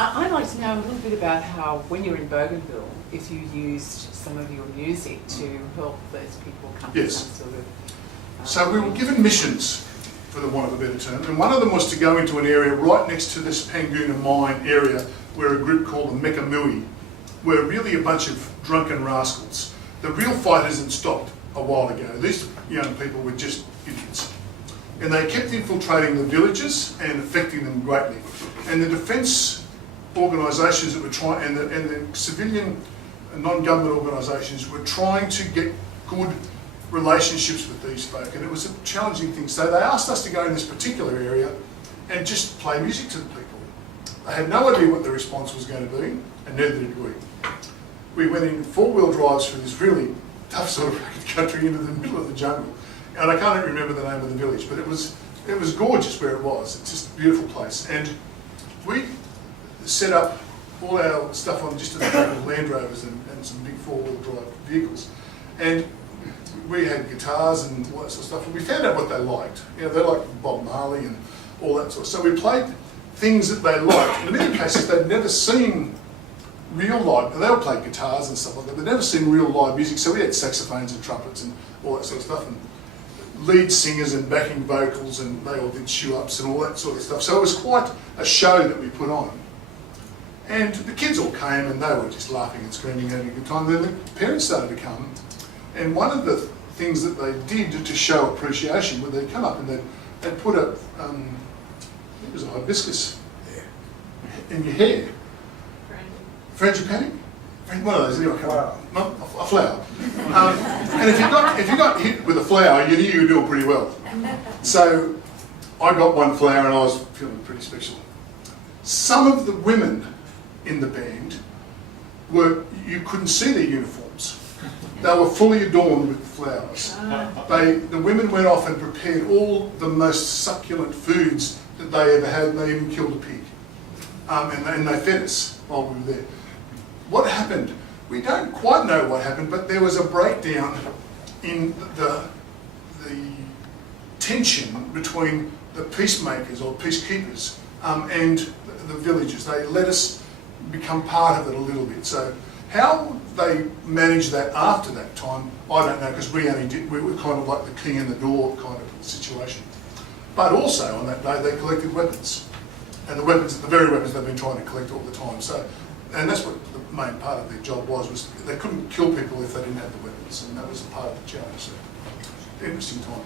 I'd like to know a little bit about how, when you're in Bougainville, if you used some of your music to help those people come to Yes. some sort of... So we were given missions, for the want of a better term, and one of them was to go into an area right next to this Panguna mine area where a group called the Mekamui were really a bunch of drunken rascals. The real fighters had stopped a while ago. These young people were just idiots. And they kept infiltrating the villages and affecting them greatly. And the defence organisations that were trying, and the civilian and non-government organisations were trying to get good relationships with these folk, and it was a challenging thing. So they asked us to go in this particular area and just play music to the people. They had no idea what the response was going to be, and neither did we. We went in four-wheel drives through this really tough sort of rugged country into the middle of the jungle. And I can't even remember the name of the village, but it was gorgeous where it was. It's just a beautiful place. And we set up all our stuff on just a couple of Land Rovers and some big four-wheel drive vehicles. And we had guitars and all that sort of stuff, and we found out what they liked. You know, they liked Bob Marley and all that sort of stuff. So we played things that they liked. In many cases, they'd never seen real live, they all played guitars and stuff like that, they'd never seen real live music, so we had saxophones and trumpets and all that sort of stuff, and lead singers and backing vocals, and they all did shoe-ups and all that sort of stuff. So it was quite a show that we put on. And the kids all came and they were just laughing and screaming, having a good time. Then the parents started to come, and one of the things that they did to show appreciation was they'd come up and they'd put a, it was a hibiscus in your hair. Frangipani? One of those, anyway, not a flower. And if you got hit with a flower, you knew you were doing pretty well. So I got one flower and I was feeling pretty special. Some of the women in the band you couldn't see their uniforms. They were fully adorned with flowers. The women went off and prepared all the most succulent foods that they ever had, and they even killed a pig. And they fed us while we were there. What happened? We don't quite know what happened, but there was a breakdown in the tension between the peacemakers or peacekeepers and the villagers. They let us become part of it a little bit. So how they managed that after that time, I don't know, because we were kind of like the king in the door kind of situation. But also on that day they collected weapons. And the very weapons they've been trying to collect all the time. So, and that's what the main part of their job was they couldn't kill people if they didn't have the weapons, and that was part of the challenge. So, interesting time.